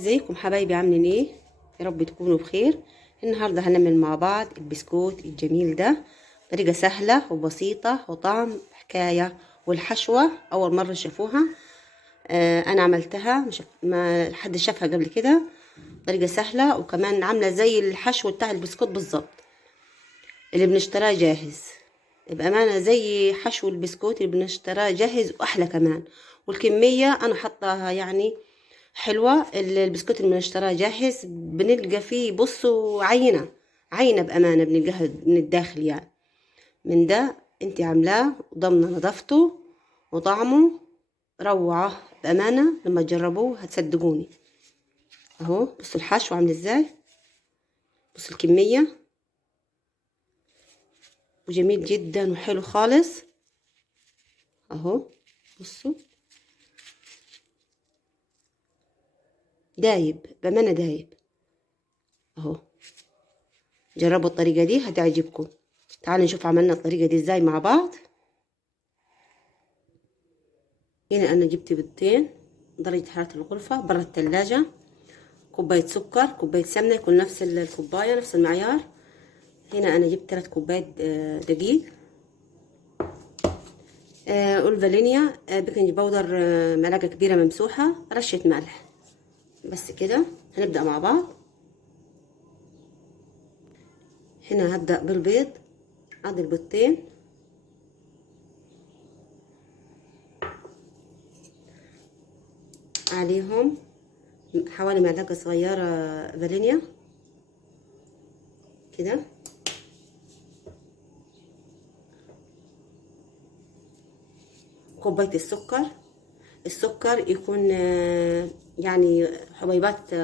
ازيكم حبايبي؟ عاملين ايه؟ يا رب تكونوا بخير. النهارده هنعمل مع بعض البسكوت الجميل ده، طريقه سهله وبسيطه وطعم حكايه. والحشوه اول مره شافوها. انا عملتها، مش ما حد شافها قبل كده. طريقه سهله، وكمان عامله زي الحشو بتاع البسكوت بالظبط اللي بنشتراه جاهز. بامانه زي حشو البسكوت اللي بنشتراه جاهز واحلى كمان. والكميه انا حطاها يعني حلوة. البسكوت اللي بنشتراه جاهز بنلقى فيه، بصوا، عينة بأمانة بنلقاها من الداخل يعني. من ده انت عاملاه وضمن نظافته وطعمه روعة بأمانة. لما تجربوه هتصدقوني. اهو بصوا الحشو عامل ازاي، بصوا الكمية، وجميل جدا وحلو خالص. اهو بصوا، دايب بأمانة دايب. اهو جربوا الطريقة دي هتعجبكم. تعالوا نشوف عملنا الطريقة دي ازاي مع بعض. هنا انا جبت بيضتين درجة حرارة الغرفة برا التلاجة، كوباية سكر، كوباية سمنة، يكون نفس الكوباية نفس المعيار. هنا انا جبت 3 كوبايات دقيق، والفانيليا، بيكنج باودر، معلقة كبيرة ممسوحة، رشة ملح. بس كده هنبدأ مع بعض. هنا هبدأ بالبيض، عد البيضتين، عليهم حوالي معلقة صغيرة فانيليا كده، كوباية السكر. السكر يكون يعني حبيبات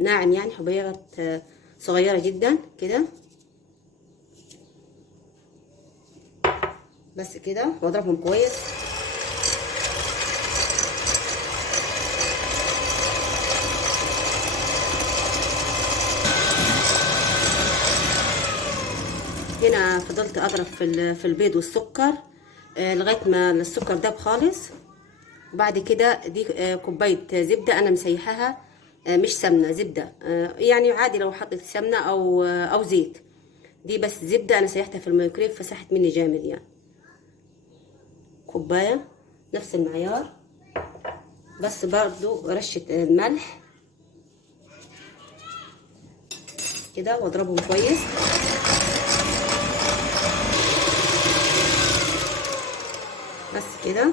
ناعم، يعني حبيبات صغيرة جدا كده. بس كده واضربهم كويس. هنا فضلت اضرب في البيض والسكر لغايه ما السكر داب خالص. وبعد كده دي كوبايه زبده انا مسيحاها، مش سمنه، زبده، يعني عادي لو حطيت سمنه او زيت. دي بس زبده انا سيحتها في الميكرويف فسحت مني جامد يعني. كوبايه نفس المعيار، بس برضو رشه ملح كده، واضربهم كويس. بس كده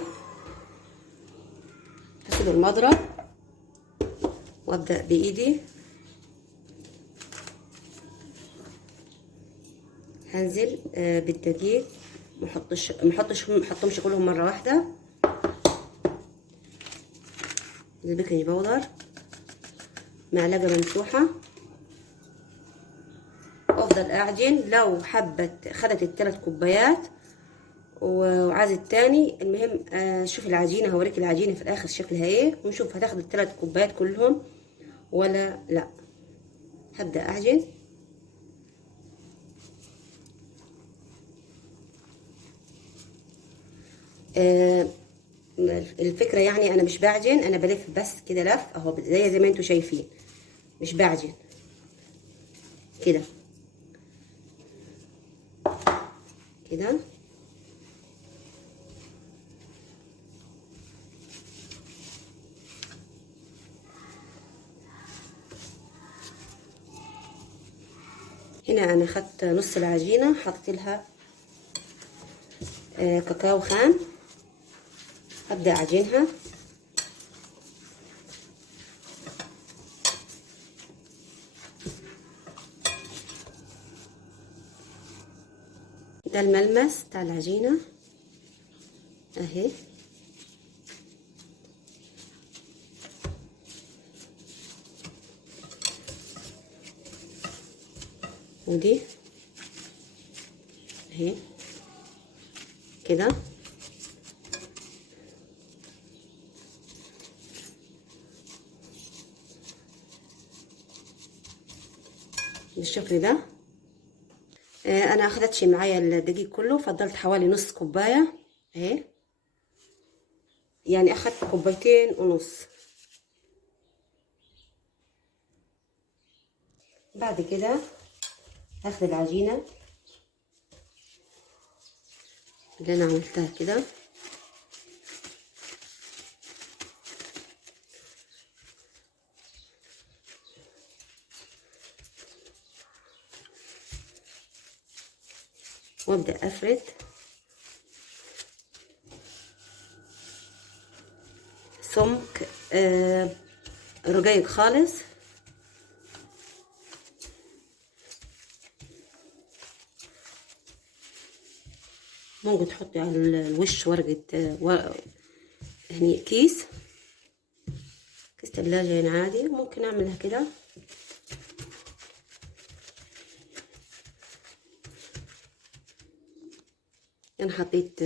هسيب المضرب وابدا بايدي، هنزل بالدقيق. محطهمش كلهم مره واحده. البيكنج باودر معلقه ممسوحه، وافضل اعجن. لو حبت خدت ال3 كوبايات وعايزة تاني، المهم شوف العجينه، هوريك العجينه في الاخر شكلها ايه، ونشوف هتاخد ال3 كوبايات كلهم ولا لا. هبدا اعجن. الفكره يعني انا مش بعجن، انا بلف بس كده لف اهو، زي ما انتوا شايفين، مش بعجن كده كده. هنا انا خدت نص العجينه، حطيت لها كاكاو خام. هبدا اعجنها. ده الملمس بتاع العجينه اهي. ودي اهي كده. بالشكل ده. انا اخدتش معايا الدقيق كله، فضلت حوالي نص كوبايه اهي، يعني اخدت كوبايتين ونص. بعد كده هاخد العجينة اللي انا عملتها كده، وابدأ افرد سمك رقيق خالص. ممكن تحطي على الوش ورقة يعني كيس تلاجة يعني عادي. ممكن اعملها كده. انا حطيت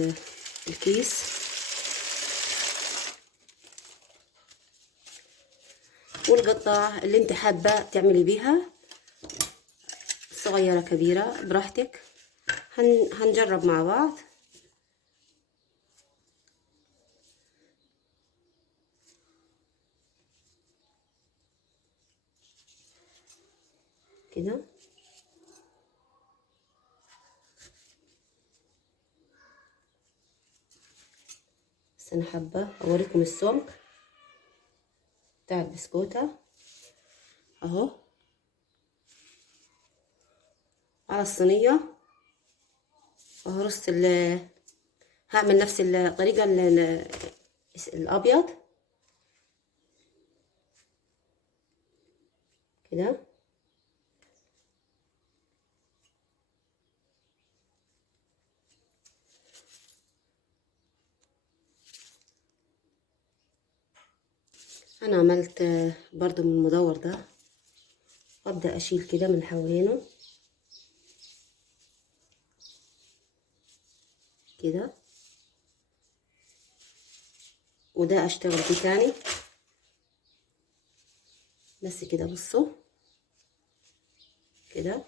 الكيس، والقطع اللي انت حابة تعملي بيها صغيرة كبيرة براحتك. هنجرب مع بعض. كده بس انا حابة اوريكم السمك بتاع البسكوتة اهو على الصينية. وهرص هعمل نفس الطريقة الابيض كده. انا عملت برضو من المدور ده، وابدا اشيل كده من حوالينه كده، وده اشتغل فيه تاني بس كده. بصوا كده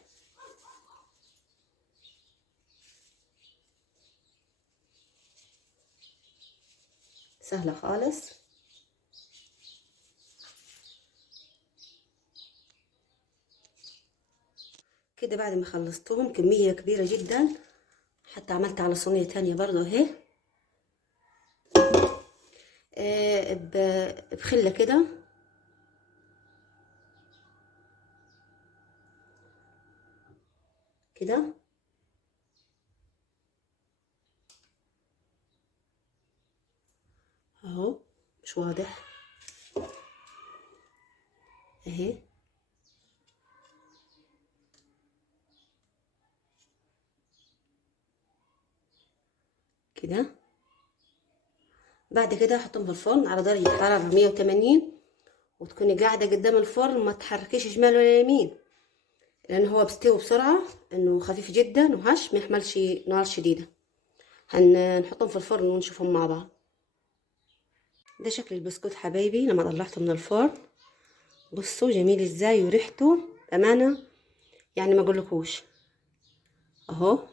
سهلة خالص. كده بعد ما خلصتهم كمية كبيرة جدا، حتى عملت على صينية تانية برضو اهي بخلة كده كده اهو. مش واضح اهي كده. بعد كده احطهم في الفرن على درجة حرارة 180، وتكوني قاعدة قدام الفرن ما تحركيش شمال ولا يمين، لان هو بيستوي بسرعة، انه خفيف جدا وهش ما يحملش نار شديدة. هنحطهم في الفرن ونشوفهم مع بعض. ده شكل البسكوت حبايبي لما طلعته من الفرن. بصوا جميل ازاي، وريحته امانة يعني ما اقولكوش اهو.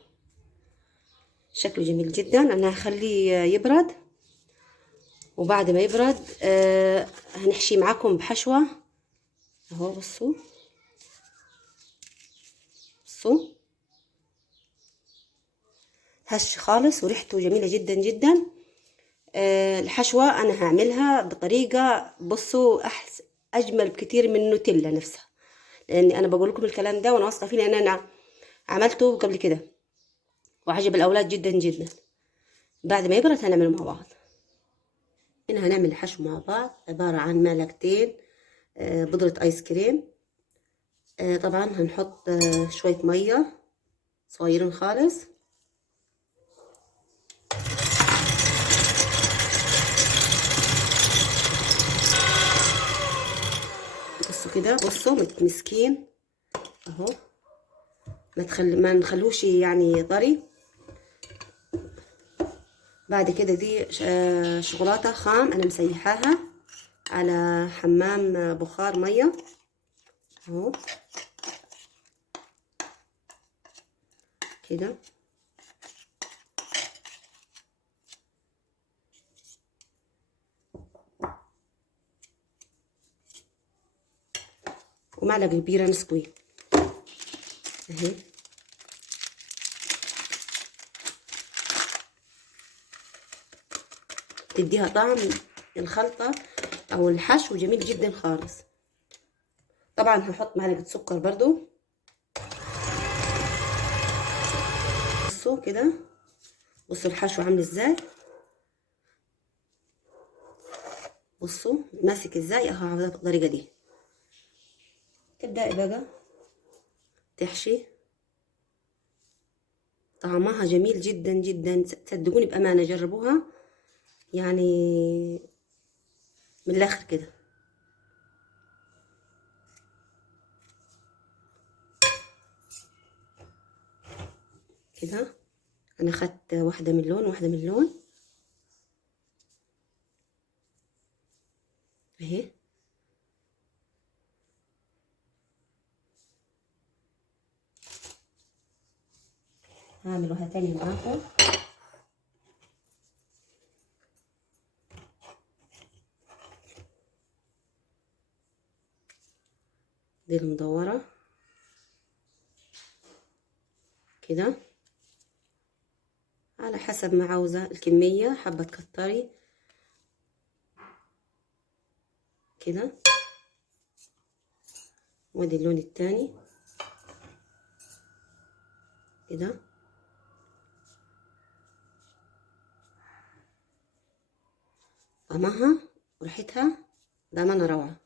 شكله جميل جدا. انا هخليه يبرد، وبعد ما يبرد هنحشيه معاكم بحشوة اهو. بصوا بصوا هش خالص، وريحته جميلة جدا جدا. الحشوة انا هعملها بطريقة بصوا اجمل بكتير من النوتيلا نفسها، لاني انا بقول لكم الكلام ده وانا واثقة فيه، لان انا عملته قبل كده وعجب الاولاد جدا جدا. بعد ما يبرد هنعمله مع بعض. هنا هنعمل الحشو مع بعض، عبارة عن معلقتين بودرة ايس كريم. طبعا هنحط شوية مية صغيرين خالص، بصوا كده. بصوا متمسكين اهو، ما نخلوش يعني طري. بعد كده دي شوكولاته خام انا مسيحاها على حمام بخار ميه اهو كده. ومعلقه كبيره نسكويك. اهي. تديها طعم الخلطة او الحشو جميل جدا خالص. طبعا هحط معلقة سكر برضو. بصوا كده، بصوا الحشو عامل ازاي، بصوا ماسك ازاي اهو بالطريقة دي. تبدأي بقى تحشي. طعمها جميل جدا جدا، صدقوني بأمانة جربوها يعني من الاخر كده. كده انا خدت واحدة من لون واحدة من لون اهي. هعمل واحدة تانية معاكم. دي المدورة كده، على حسب ما عاوزة الكمية، حابة تكتري كده. وادي اللون التاني كده. طعمها وريحتها بأمانة روعة.